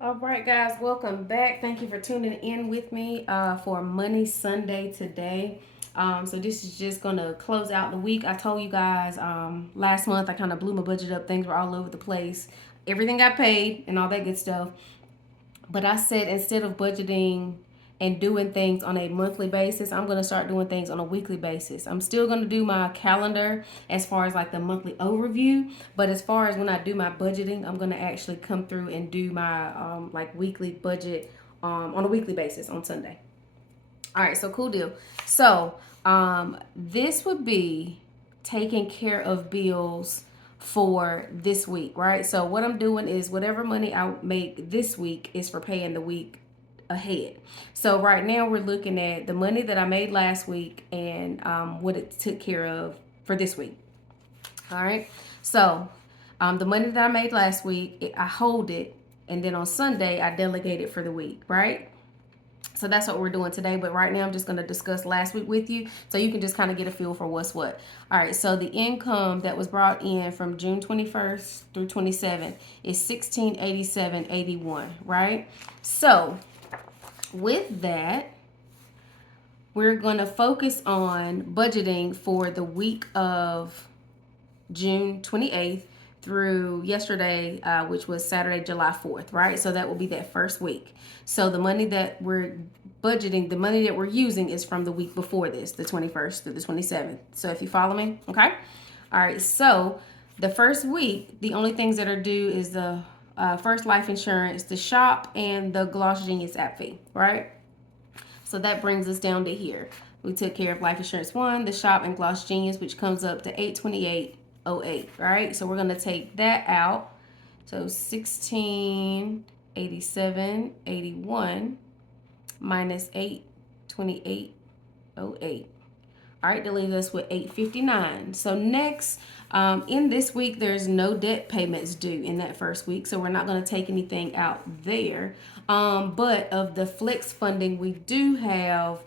All right, guys, welcome back. Thank you for tuning in with me for Money Sunday today. So this is just gonna close out the week. I told you guys last month I kind of blew my budget up. Things were all over the place. Everything got paid and all that good stuff. But I said instead of budgeting and doing things on a monthly basis, I'm going to start doing things on a weekly basis. I'm still going to do my calendar as far as like the monthly overview, but as far as when I do my budgeting, I'm going to actually come through and do my like weekly budget on a weekly basis on Sunday. All right, so cool deal. So this would be taking care of bills for this week, right? So what I'm doing is whatever money I make this week is for paying the week ahead. So right now we're looking at the money that I made last week and what it took care of for this week. All right. So the money that I made last week, I hold it, and then on Sunday I delegate it for the week, right? So that's what we're doing today. But right now, I'm just going to discuss last week with you so you can just kind of get a feel for what's what. All right. So the income that was brought in from June 21st through 27th is 1687.81, right? So with that, we're going to focus on budgeting for the week of June 28th through yesterday, which was Saturday, July 4th, right? So that will be that first week. So the money that we're budgeting, the money that we're using is from the week before this, the 21st through the 27th. So if you follow me, okay? All right, so the first week, the only things that are due is the first life insurance, the shop, and the Gloss Genius app fee, right? So that brings us down to here. We took care of life insurance one, the shop, and Gloss Genius, which comes up to 828.08. Right. So we're gonna take that out. So 1687.81 minus 828.08. All right, that leaves us with 859. So next, in this week, there's no debt payments due in that first week, so we're not going to take anything out there. But of the flex funding, we do have.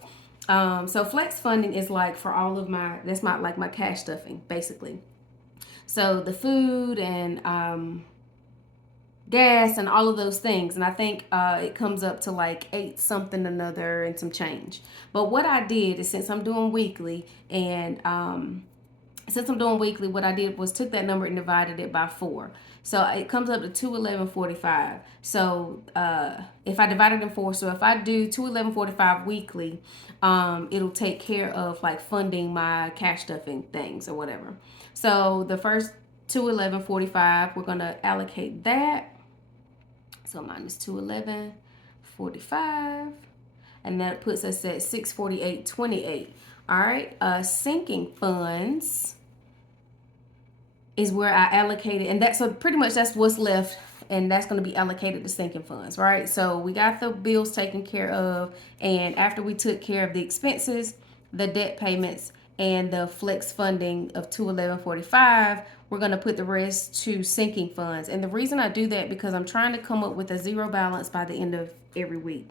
So flex funding is like for all of my. That's my like my cash stuffing, basically. So the food and gas and all of those things, and I think it comes up to like eight something another and some change. But what I did is since I'm doing weekly and what I did was took that number and divided it by 4. So it comes up to 211.45. So if I divide it in 4, so if I do 211.45 weekly, it'll take care of like funding my cash stuffing things or whatever. So the first 211.45, we're gonna allocate that. So minus 211.45, and that puts us at 648.28. All right, sinking funds is where I allocated, and that's so pretty much that's what's left, and that's going to be allocated to sinking funds, right? So we got the bills taken care of, and after we took care of the expenses, the debt payments, and the flex funding of 211.45, we're going to put the rest to sinking funds. And the reason I do that because I'm trying to come up with a zero balance by the end of every week.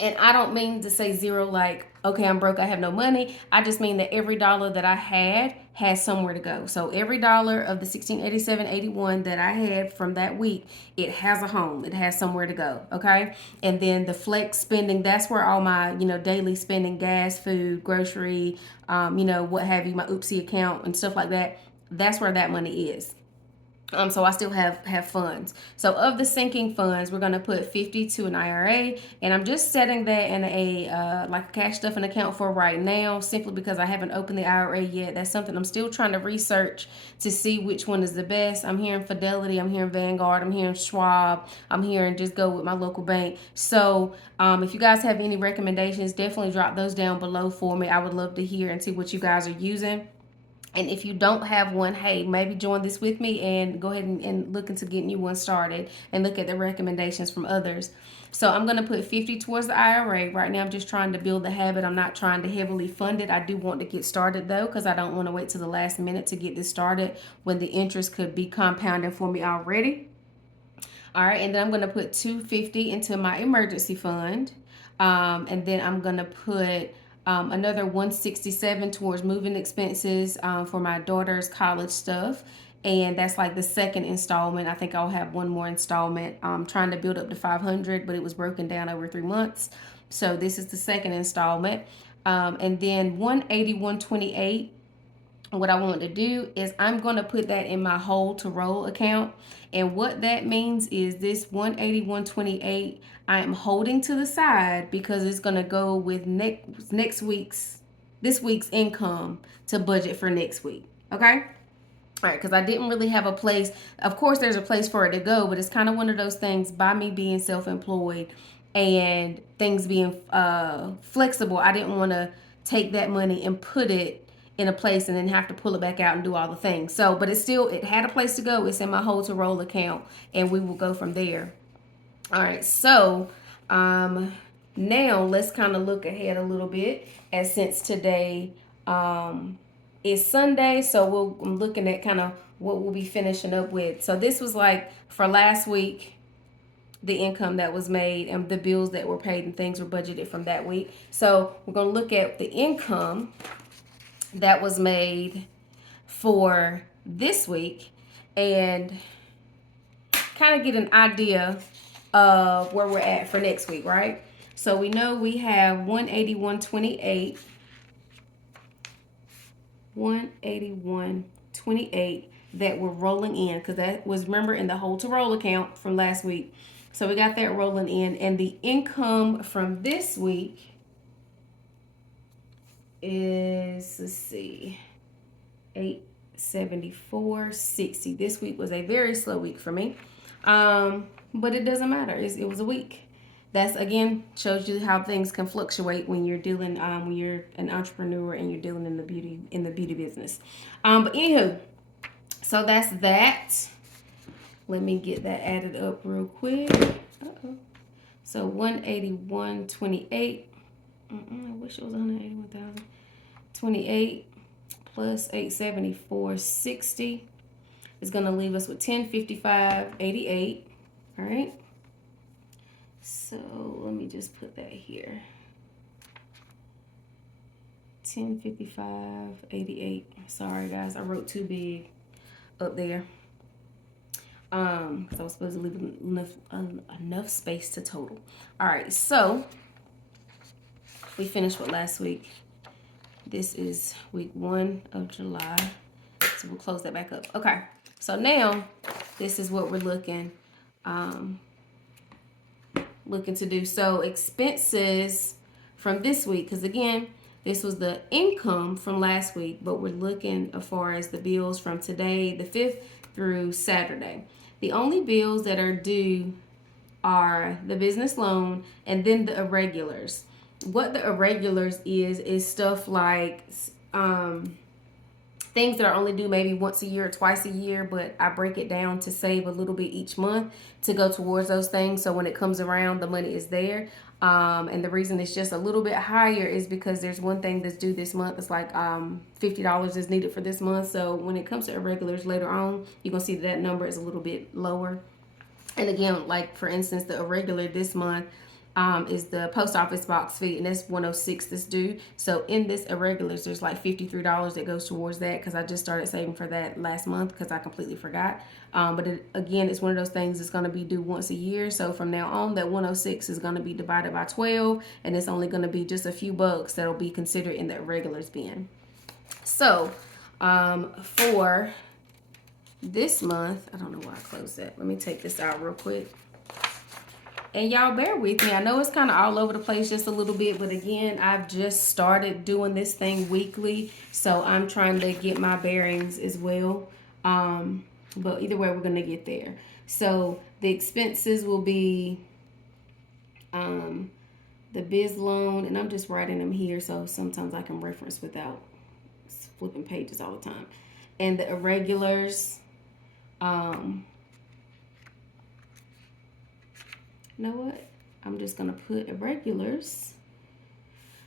And I don't mean to say zero like, okay, I'm broke, I have no money. I just mean that every dollar that I had has somewhere to go. So every dollar of the 1687.81 that I had from that week, it has a home. It has somewhere to go. Okay. And then the flex spending, that's where all my, daily spending, gas, food, grocery, what have you, my oopsie account and stuff like that. That's where that money is. So I still have funds. So of the sinking funds, we're gonna put 50 to an IRA, and I'm just setting that in a like a cash stuffing account for right now, simply because I haven't opened the IRA yet. That's something I'm still trying to research to see which one is the best. I'm hearing Fidelity, I'm hearing Vanguard, I'm hearing Schwab, I'm hearing just go with my local bank. So if you guys have any recommendations, definitely drop those down below for me. I would love to hear and see what you guys are using. And if you don't have one, hey, maybe join this with me and go ahead and look into getting you one started and look at the recommendations from others. So I'm going to put 50 towards the IRA. Right now, I'm just trying to build the habit. I'm not trying to heavily fund it. I do want to get started, though, because I don't want to wait to the last minute to get this started when the interest could be compounding for me already. All right, and then I'm going to put 250 into my emergency fund. And then I'm going to put another 167 towards moving expenses for my daughter's college stuff. and that's like the second installment. I think I'll have one more installment. I'm trying to build up to 500, but it was broken down over 3 months. So this is the second installment. And then 181.28. What I want to do is I'm going to put that in my hold to roll account. And what that means is this 181.28 I am holding to the side because it's going to go with this week's income to budget for next week. Okay? All right, because I didn't really have a place. Of course, there's a place for it to go, but it's kind of one of those things by me being self-employed and things being flexible. I didn't want to take that money and put it in a place and then have to pull it back out and do all the things. So, but it had a place to go. It's in my hold to roll account, and we will go from there. All right, so now let's kind of look ahead a little bit, as since today is Sunday, so I'm looking at kind of what we'll be finishing up with. So this was like for last week, the income that was made and the bills that were paid and things were budgeted from that week. So we're going to look at the income that was made for this week and kind of get an idea of where we're at for next week, right? So we know we have 181.28 that we're rolling in, because that was, remember, in the hold to roll account from last week. So we got that rolling in, and the income from this week is, let's see, 874.60. This week was a very slow week for me, but it doesn't matter. It was a week. That's, again, shows you how things can fluctuate when you're dealing, when you're an entrepreneur and you're dealing in the beauty business. But anywho, so that's that. Let me get that added up real quick. So 181.28. I wish it was 181,028 plus 874.60 is going to leave us with 1055.88. All right. So let me just put that here. 1055.88. Sorry guys, I wrote too big up there. Because I was supposed to leave enough space to total. All right, so we finished with last week. This is week 1 of July. So we'll close that back up. Okay, so now this is what we're looking to do. So expenses from this week, because again, this was the income from last week, but we're looking as far as the bills from today, the 5th through Saturday. The only bills that are due are the business loan and then the irregulars. What the irregulars is stuff like things that are only due maybe once a year or twice a year, but I break it down to save a little bit each month to go towards those things. So when it comes around, the money is there. And the reason it's just a little bit higher is because there's one thing that's due this month. It's like $50 is needed for this month. So when it comes to irregulars later on, you're going to see that number is a little bit lower. And again, like for instance, the irregular this month is the post office box fee, and that's $106 that's due. So in this irregulars, there's like $53 that goes towards that, because I just started saving for that last month because I completely forgot. But again, it's one of those things that's going to be due once a year. So from now on, that 106 is going to be divided by 12, and it's only going to be just a few bucks that'll be considered in the irregulars bin. So for this month, I don't know why I closed that. Let me take this out real quick. And y'all bear with me. I know it's kind of all over the place just a little bit, but again, I've just started doing this thing weekly, so I'm trying to get my bearings as well. But either way, we're going to get there. So the expenses will be the biz loan, and I'm just writing them here, so sometimes I can reference without flipping pages all the time. And the irregulars, you know what? I'm just going to put irregulars.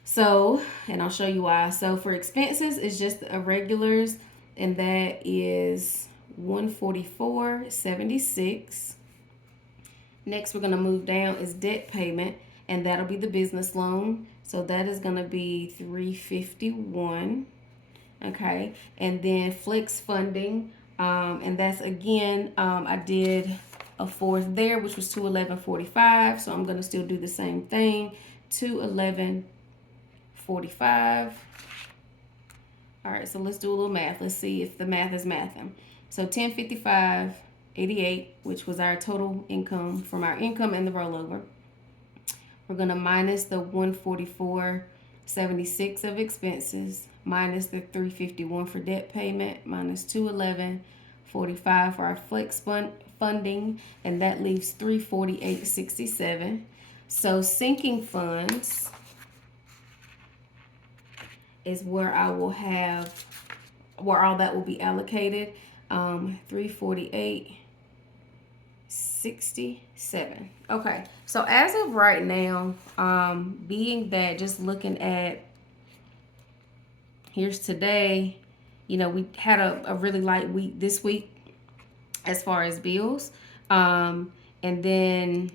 So, and I'll show you why. So for expenses, it's just the irregulars, and that is $144.76. Next, we're going to move down is debt payment, and that'll be the business loan. So that is going to be $351. Okay. And then flex funding, And that's again, I did a fourth there, which was 211.45. So I'm gonna still do the same thing, 211.45. All right, so let's do a little math. Let's see if the math is mathing. So 1055.88, which was our total income from our income and the rollover. We're gonna minus the 144.76 of expenses, minus the 351 for debt payment, minus 211.45 for our flex funding, and that leaves 348.67. So sinking funds is where I will have, where all that will be allocated. 348.67. Okay, so as of right now, being that just looking at, here's today, you know, we had a really light week this week as far as bills. And then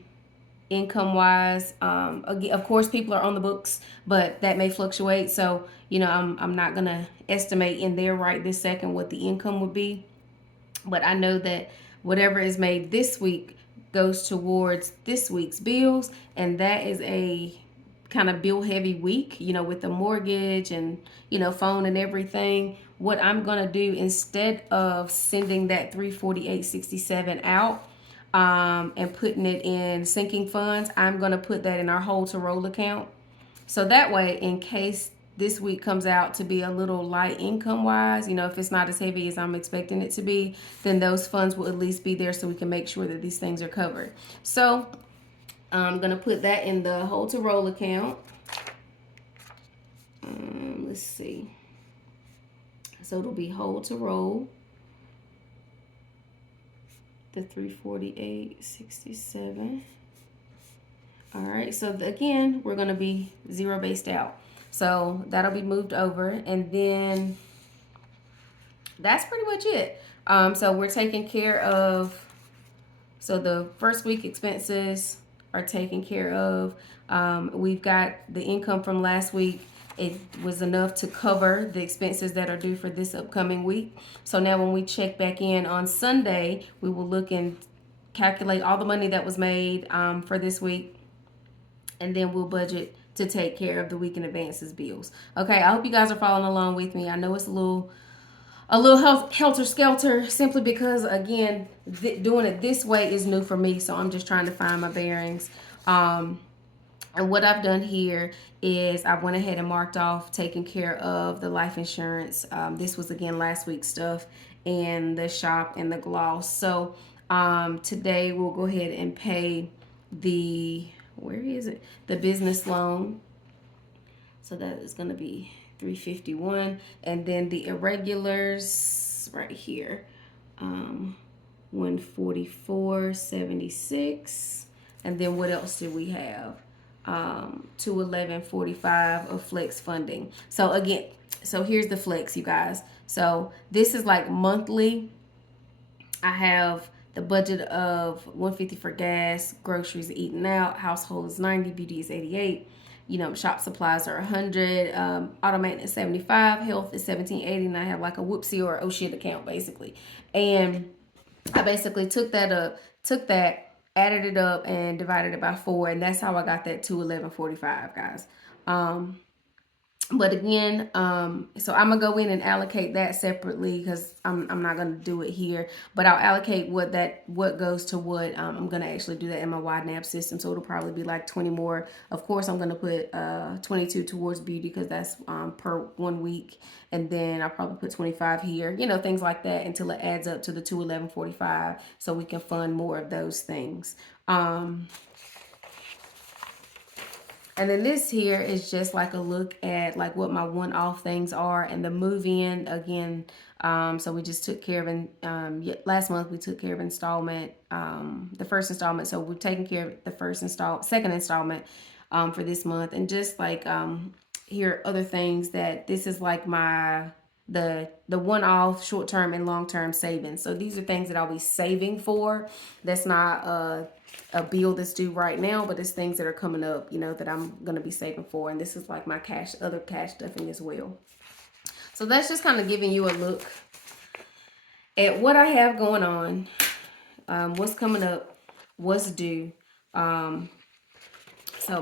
income wise, again, of course people are on the books, but that may fluctuate. So, you know, I'm not gonna estimate in there right this second what the income would be, but I know that whatever is made this week goes towards this week's bills, and that is a kind of bill heavy week, you know, with the mortgage and, you know, phone and everything. What I'm going to do, instead of sending that 348.67 out and putting it in sinking funds, I'm going to put that in our hold to roll account. So that way, in case this week comes out to be a little light income wise, you know, if it's not as heavy as I'm expecting it to be, then those funds will at least be there so we can make sure that these things are covered. So I'm going to put that in the hold to roll account. Let's see. So it'll be hold to roll, the 348.67. All right, so again, we're going to be zero based out. So that'll be moved over, and then that's pretty much it. So we're taking care of, so the first week expenses are taken care of. We've got the income from last week. It was enough to cover the expenses that are due for this upcoming week. So now when we check back in on Sunday, we will look and calculate all the money that was made for this week, and then we'll budget to take care of the week in advances bills. Okay, I hope you guys are following along with me. I know it's a little helter skelter, simply because, again, doing it this way is new for me, so I'm just trying to find my bearings. And what I've done here is I went ahead and marked off taking care of the life insurance. This was, again, last week's stuff, and the shop and the gloss. So today we'll go ahead and pay the, where is it? The business loan. So that is going to be $351, and then the irregulars right here, 144.76, and then what else do we have? 211.45 of flex funding. So again, so here's the flex, you guys. So this is like monthly. I have the budget of $150 for gas, groceries, eating out, household is $90, beauty is $88. You know, shop supplies are $100, auto maintenance $75, health is $17.80, and I have like a whoopsie or oh shit account basically. And I basically took that, added it up, and divided it by 4, and that's how I got that 211.45, guys. But again, so I'm gonna go in and allocate that separately because I'm not gonna do it here. But I'll allocate what goes to what. I'm gonna actually do that in my YNAB system, so it'll probably be like 20 more. Of course, I'm gonna put 22 towards beauty because that's per 1 week, and then I'll probably put 25 here. You know, things like that until it adds up to the 211.45, so we can fund more of those things. And then this here is just like a look at like what my one-off things are, and the move-in again. So we just took care of, last month we took care of installment, the first installment. So we've taken care of the second installment for this month, and just like here are other things that this is like my the one-off short-term and long-term savings. So these are things that I'll be saving for. That's not a bill that's due right now, but it's things that are coming up, you know, that I'm going to be saving for. And this is like my other cash stuffing as well. So that's just kind of giving you a look at what I have going on, what's coming up, what's due. So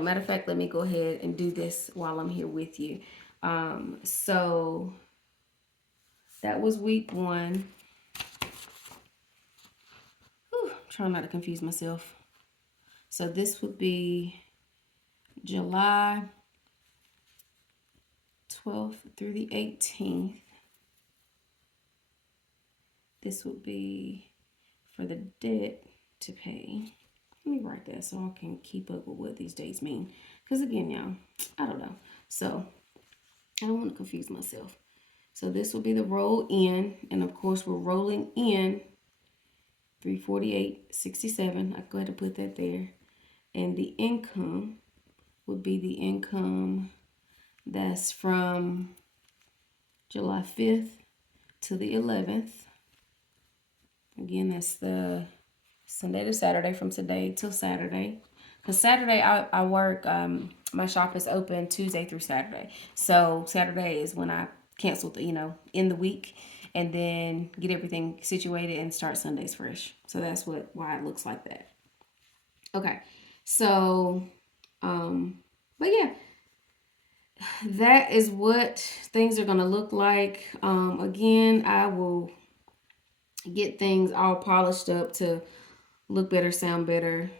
matter of fact, let me go ahead and do this while I'm here with you. So that was week 1. Whew, trying not to confuse myself. So this would be July 12th through the 18th. This would be for the debt to pay. Let me write that so I can keep up with what these dates mean. Because again, y'all, I don't know. So I don't want to confuse myself. So this will be the roll in. And of course, we're rolling in 348.67. I go ahead and put that there. And the income would be the income that's from July 5th to the 11th. Again, that's the Sunday to Saturday, from today till Saturday. Because Saturday I work, my shop is open Tuesday through Saturday. So Saturday is when I cancel in the week, and then get everything situated and start Sundays fresh. So that's why it looks like that. Okay. So, but yeah, that is what things are going to look like. Again, I will get things all polished up to look better, sound better,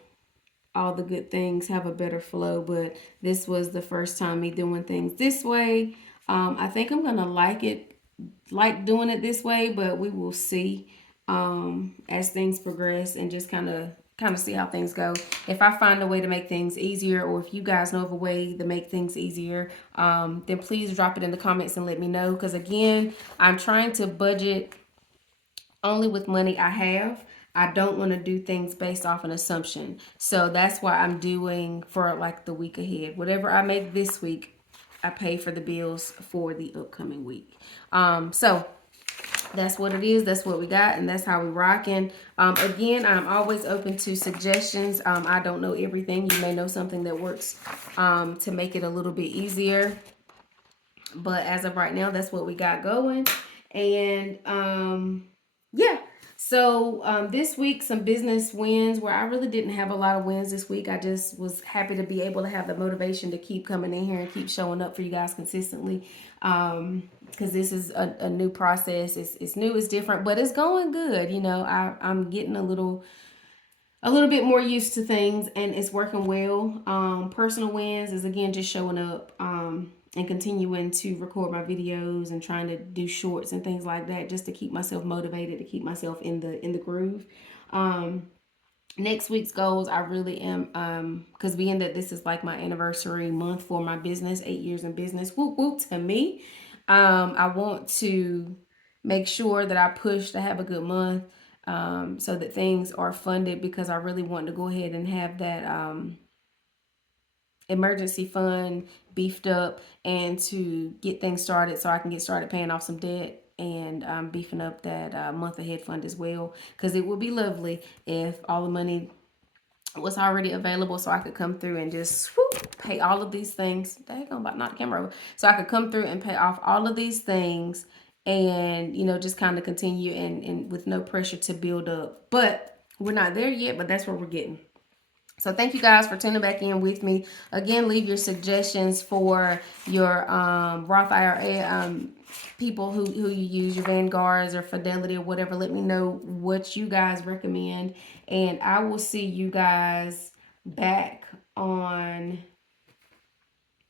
all the good things, have a better flow. But this was the first time me doing things this way. I think I'm gonna like doing it this way, but we will see as things progress, and just kind of see how things go. If I find a way to make things easier, or if you guys know of a way to make things easier, then please drop it in the comments and let me know. Because again, I'm trying to budget only with money I have. I don't want to do things based off an assumption. So that's why I'm doing for like the week ahead. Whatever I make this week, I pay for the bills for the upcoming week. So that's what it is. That's what we got, and that's how we rocking. Again, I'm always open to suggestions. I don't know everything. You may know something that works to make it a little bit easier. But as of right now, that's what we got going. And yeah. So this week, some business wins where I really didn't have a lot of wins this week. I just was happy to be able to have the motivation to keep coming in here and keep showing up for you guys consistently. Because this is a new process. It's new, it's different, but it's going good. I'm getting a little bit more used to things, and it's working well. Personal wins is again just showing up and continuing to record my videos and trying to do shorts and things like that, just to keep myself motivated, to keep myself in the groove. Next week's goals, I really am, because being that this is like my anniversary month for my business, 8 years in business, whoop whoop to me. I want to make sure that I push to have a good month, so that things are funded, because I really want to go ahead and have that emergency fund beefed up, and to get things started so I can get started paying off some debt, and beefing up that month ahead fund as well, because it would be lovely if all the money was already available, so I could come through and just pay all of these things. Dang, I'm about to knock the camera over. So I could come through and pay off all of these things, and just kind of continue and with no pressure to build up. But we're not there yet, but that's where we're getting. So thank you guys for tuning back in with me. Again, leave your suggestions for your Roth IRA, people who you use, your Vanguards or Fidelity or whatever. Let me know what you guys recommend. And I will see you guys back on...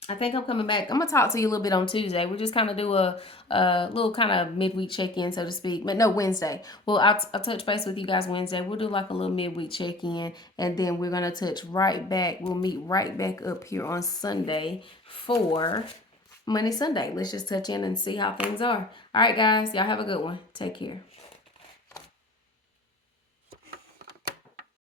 I think I'm coming back. I'm going to talk to you a little bit on Tuesday. We'll just kind of do a little kind of midweek check-in, so to speak. But no, Wednesday. Well, I'll touch base with you guys Wednesday. We'll do like a little midweek check-in, and then we're going to touch right back. We'll meet right back up here on Sunday for Money Sunday. Let's just touch in and see how things are. All right, guys. Y'all have a good one. Take care.